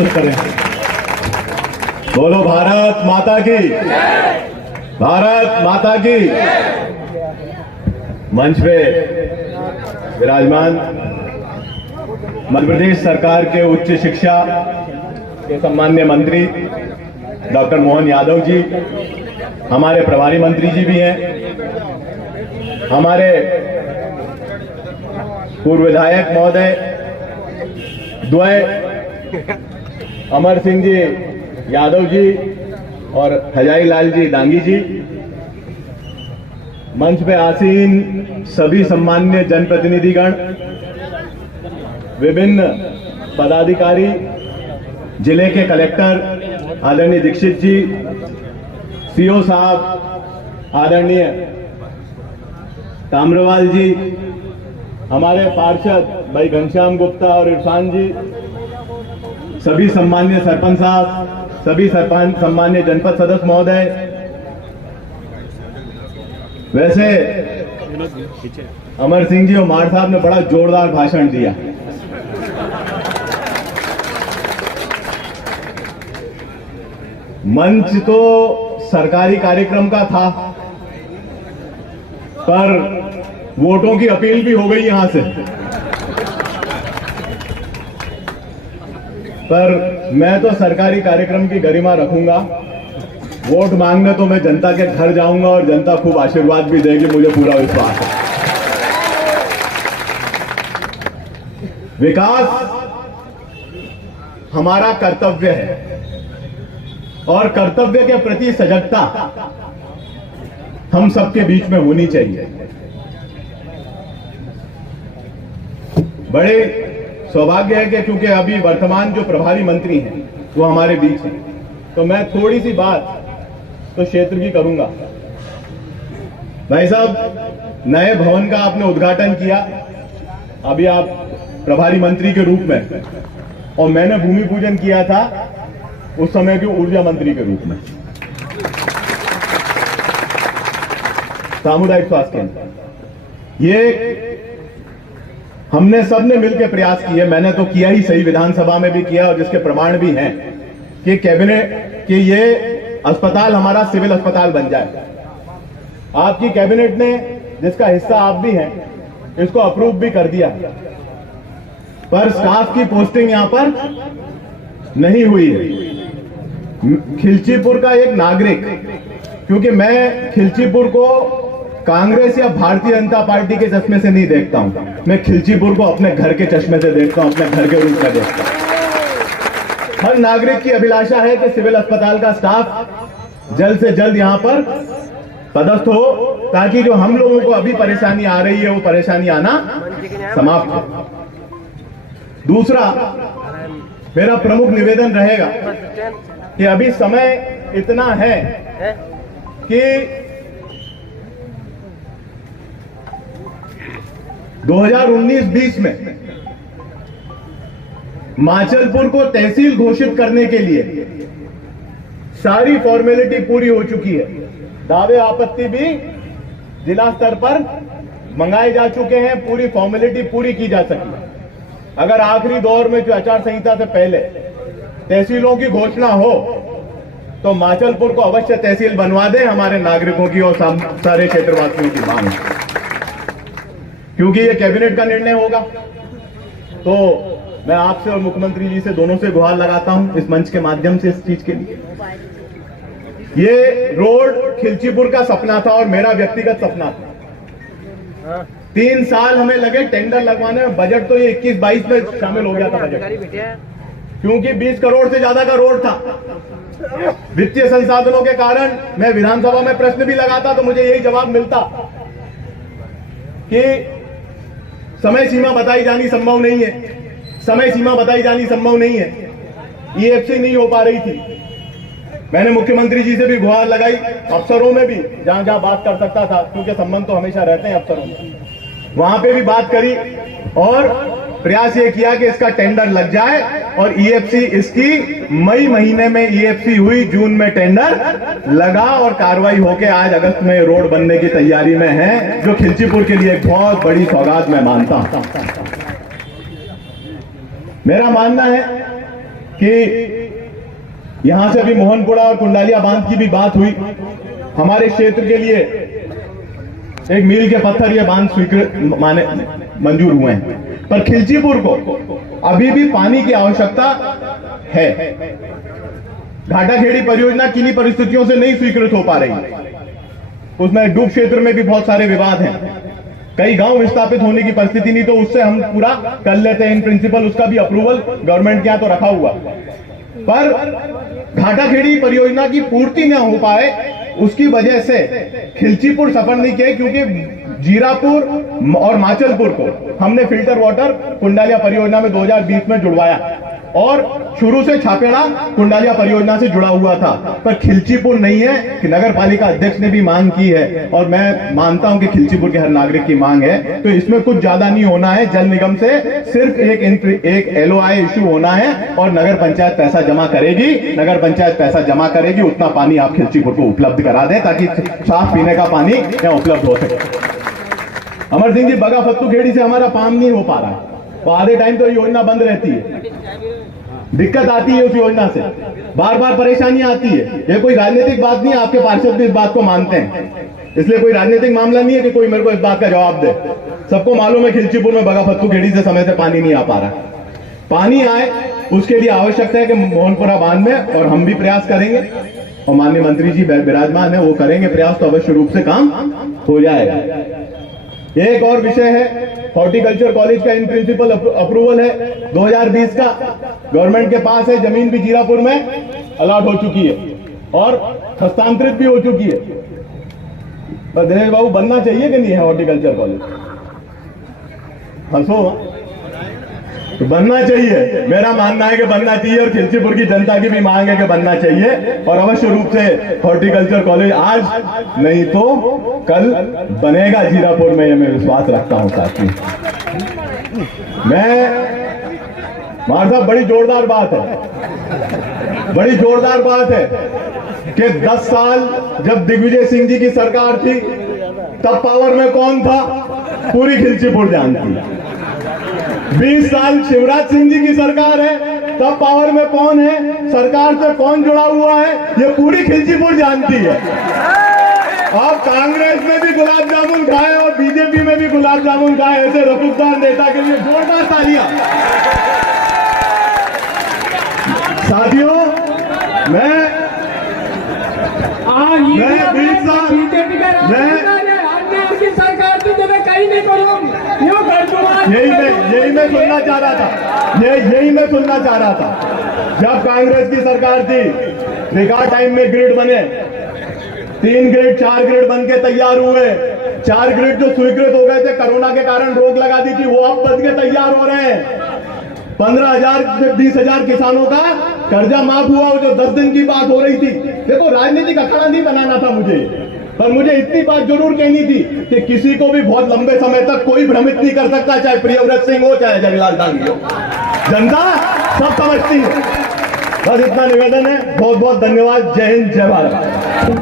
प्रस्तुत करें। बोलो भारत माता की, भारत माता की। मंच पे विराजमान मध्य प्रदेश सरकार के उच्च शिक्षा के सम्माननीय मंत्री डॉक्टर मोहन यादव जी, हमारे प्रभारी मंत्री जी भी हैं, हमारे पूर्व विधायक महोदय द्वय अमर सिंह जी यादव जी और हजारी लाल जी डांगी जी, मंच पे आसीन सभी सम्मान्य जनप्रतिनिधिगण, विभिन्न पदाधिकारी, जिले के कलेक्टर आदरणीय दीक्षित जी, सीओ साहब आदरणीय ताम्रवाल जी, हमारे पार्षद भाई घनश्याम गुप्ता और इरफान जी, सभी सम्मान्य सरपंच साहब, सभी सम्मान्य जनपद सदस्य महोदय। वैसे अमर सिंह जी और मार साहब ने बड़ा जोरदार भाषण दिया। मंच तो सरकारी कार्यक्रम का था, पर वोटों की अपील भी हो गई यहां से। पर मैं तो सरकारी कार्यक्रम की गरिमा रखूंगा। वोट मांगने तो मैं जनता के घर जाऊंगा और जनता खूब आशीर्वाद भी देगी, मुझे पूरा विश्वास है। विकास हमारा कर्तव्य है और कर्तव्य के प्रति सजगता हम सबके बीच में होनी चाहिए। बड़े सौभाग्य है कि क्योंकि अभी वर्तमान जो प्रभारी मंत्री हैं वो हमारे बीच हैं, तो मैं थोड़ी सी बात तो क्षेत्र की करूंगा। भाई साहब, नए भवन का आपने उद्घाटन किया, अभी आप प्रभारी मंत्री के रूप में, और मैंने भूमि पूजन किया था उस समय के ऊर्जा मंत्री के रूप में। सामुदायिक स्वास्थ्य केंद्र, ये हमने सबने मिलकर प्रयास किए। मैंने तो किया ही सही, विधानसभा में भी किया और जिसके प्रमाण भी हैं कि कैबिनेट कि ये अस्पताल हमारा सिविल अस्पताल बन जाए। आपकी कैबिनेट ने, जिसका हिस्सा आप भी हैं, इसको अप्रूव भी कर दिया, पर स्टाफ की पोस्टिंग यहां पर नहीं हुई है। खिलचीपुर का एक नागरिक, क्योंकि मैं खिलचीपुर को कांग्रेस या भारतीय जनता पार्टी के चश्मे से नहीं देखता हूं, मैं खिलचीपुर को अपने घर के चश्मे से देखता हूं, अपने घर के रूप में देखता हूं। हर नागरिक की अभिलाषा है कि सिविल अस्पताल का स्टाफ जल्द से जल्द यहां पर पदस्थ हो, ताकि जो हम लोगों को अभी परेशानी आ रही है वो परेशानी आना समाप्त हो। दूसरा मेरा प्रमुख निवेदन रहेगा कि अभी समय इतना है कि 2019-20 में माचलपुर को तहसील घोषित करने के लिए सारी फॉर्मेलिटी पूरी हो चुकी है। दावे आपत्ति भी जिला स्तर पर मंगाए जा चुके हैं, पूरी फॉर्मेलिटी पूरी की जा सकी। अगर आखिरी दौर में जो आचार संहिता से पहले तहसीलों की घोषणा हो तो माचलपुर को अवश्य तहसील बनवा दे, हमारे नागरिकों की और सारे क्षेत्रवासियों की मांग, क्योंकि ये कैबिनेट का निर्णय होगा। तो मैं आपसे और मुख्यमंत्री जी से, दोनों से गुहार लगाता हूं इस मंच के माध्यम से इस चीज के लिए। ये रोड खिलचीपुर का सपना था और मेरा व्यक्तिगत सपना था। 3 साल हमें लगे टेंडर लगवाने में, बजट तो ये 21-22 में शामिल हो गया था बजट, क्योंकि 20 करोड़ से ज्यादा का रोड था। वित्तीय संसाधनों के कारण मैं विधानसभा में प्रश्न भी लगाता तो मुझे यही जवाब मिलता कि समय सीमा बताई जानी संभव नहीं है, समय सीमा बताई जानी संभव नहीं है। ईएफसी नहीं हो पा रही थी। मैंने मुख्यमंत्री जी से भी गुहार लगाई, अफसरों में भी जहां जहां बात कर सकता था, क्योंकि संबंध तो हमेशा रहते हैं अफसरों में, वहां पे भी बात करी और प्रयास ये किया कि इसका टेंडर लग जाए। और ईएफसी इसकी मई महीने में ईएफसी हुई, जून में टेंडर लगा और कार्रवाई होके आज अगस्त में रोड बनने की तैयारी में है, जो खिलचीपुर के लिए एक बहुत बड़ी सौगात मैं मानता हूं। मेरा मानना है कि यहां से भी मोहनपुरा और कुंडालिया बांध की भी बात हुई। हमारे क्षेत्र के लिए एक मील के पत्थर ये बांध स्वीकृत मंजूर हुए हैं, पर खिलचीपुर को अभी भी पानी की आवश्यकता है। घाटाखेड़ी परियोजना किन्हीं परिस्थितियों से नहीं स्वीकृत हो पा रही। उसमें डूब क्षेत्र में भी बहुत सारे विवाद हैं, कई गांव विस्थापित होने की परिस्थिति नहीं, तो उससे हम पूरा कर लेते हैं इन प्रिंसिपल, उसका भी अप्रूवल गवर्नमेंट के यहां तो रखा हुआ। पर घाटाखेड़ी परियोजना की पूर्ति न हो पाए उसकी वजह से खिलचीपुर सफर नहीं किया, क्योंकि जीरापुर और माचलपुर को हमने फिल्टर वाटर कुंडालिया परियोजना में 2020 में जुड़वाया और शुरू से छापेड़ा कुंडालिया परियोजना से जुड़ा हुआ था, पर खिलचीपुर नहीं है। कि नगर पालिका अध्यक्ष ने भी मांग की है और मैं मानता हूं कि खिलचीपुर के हर नागरिक की मांग है, तो इसमें कुछ ज्यादा नहीं होना है। जल निगम से सिर्फ एक LOI इश्यू होना है और नगर पंचायत पैसा जमा करेगी। नगर पंचायत पैसा जमा करेगी, उतना पानी आप खिलचीपुर को उपलब्ध करा दें ताकि साफ पीने का पानी यहां उपलब्ध हो सके। अमर सिंह जी, बगा फत्तू खेड़ी से हमारा काम नहीं हो पा रहा है, तो आधे टाइम तो योजना बंद रहती है, दिक्कत आती है उस योजना से, बार बार परेशानियां आती है। ये कोई राजनीतिक बात नहीं है, आपके पार्षद भी इस बात को मानते हैं, इसलिए कोई राजनीतिक मामला नहीं है कि कोई मेरे को इस बात का जवाब दे। सबको मालूम है खिलचीपुर में बगा फत्तू खेड़ी से समय से पानी नहीं आ पा रहा। पानी आए उसके लिए आवश्यकता है कि मोहनपुरा बांध में, और हम भी प्रयास करेंगे और माननीय मंत्री जी विराजमान है, वो करेंगे प्रयास, तो अवश्य रूप से काम हो जाएगा। एक और विषय है, हॉर्टिकल्चर कॉलेज का इन प्रिंसिपल अप्रूवल है 2020 का, गवर्नमेंट के पास है, जमीन भी जीरापुर में अलॉट हो चुकी है और हस्तांतरित भी हो चुकी है। पर दिनेश बाबू, बनना चाहिए कि नहीं है हॉर्टिकल्चर कॉलेज? हंसो, तो बनना चाहिए। मेरा मानना है कि बनना चाहिए और खिलचीपुर की जनता की भी मांग है कि बनना चाहिए, और अवश्य रूप से हॉर्टिकल्चर कॉलेज आज नहीं तो कल बनेगा जीरापुर में, ये मैं विश्वास रखता हूं साथी। मैं साहब, बड़ी जोरदार बात है, बड़ी जोरदार बात है कि 10 साल जब दिग्विजय सिंह जी की सरकार थी तब पावर में कौन था? पूरी खिलचीपुर जानती। 20 साल शिवराज सिंह जी की सरकार है, तब पावर में कौन है, सरकार से कौन जुड़ा हुआ है, ये पूरी खिलचीपुर जानती है। अब कांग्रेस में भी गुलाब जामुन खाए और बीजेपी में भी गुलाब जामुन खाए ऐसे रसूखदार नेता के लिए जोरदार तालियां। साथियों, मैं 20 साल सरकार थी तो मैं कहीं नहीं करूँ, यूँ कर दूंगा। यही मैं सुनना चाह रहा था, यही मैं सुनना चाह रहा था। जब कांग्रेस की सरकार थी, रिकॉर्ड टाइम में ग्रिड बने, 3 ग्रिड 4 ग्रिड बन के तैयार हुए। 4 ग्रिड जो स्वीकृत हो गए थे, कोरोना के कारण रोक लगा दी थी, वो अब बन के तैयार हो रहे हैं। 15,000 से 20,000 किसानों का कर्जा माफ हुआ, वो जो 10 दिन की बात हो रही थी। देखो, राजनीतिक अखाड़ा नहीं बनाना था मुझे, पर मुझे इतनी बात जरूर कहनी थी कि किसी को भी बहुत लंबे समय तक कोई भ्रमित नहीं कर सकता, चाहे प्रियव्रत सिंह हो चाहे जगलाल डांगी हो, जनता सब समझती है। बस इतना निवेदन है। बहुत बहुत धन्यवाद। जय हिंद, जय भारत।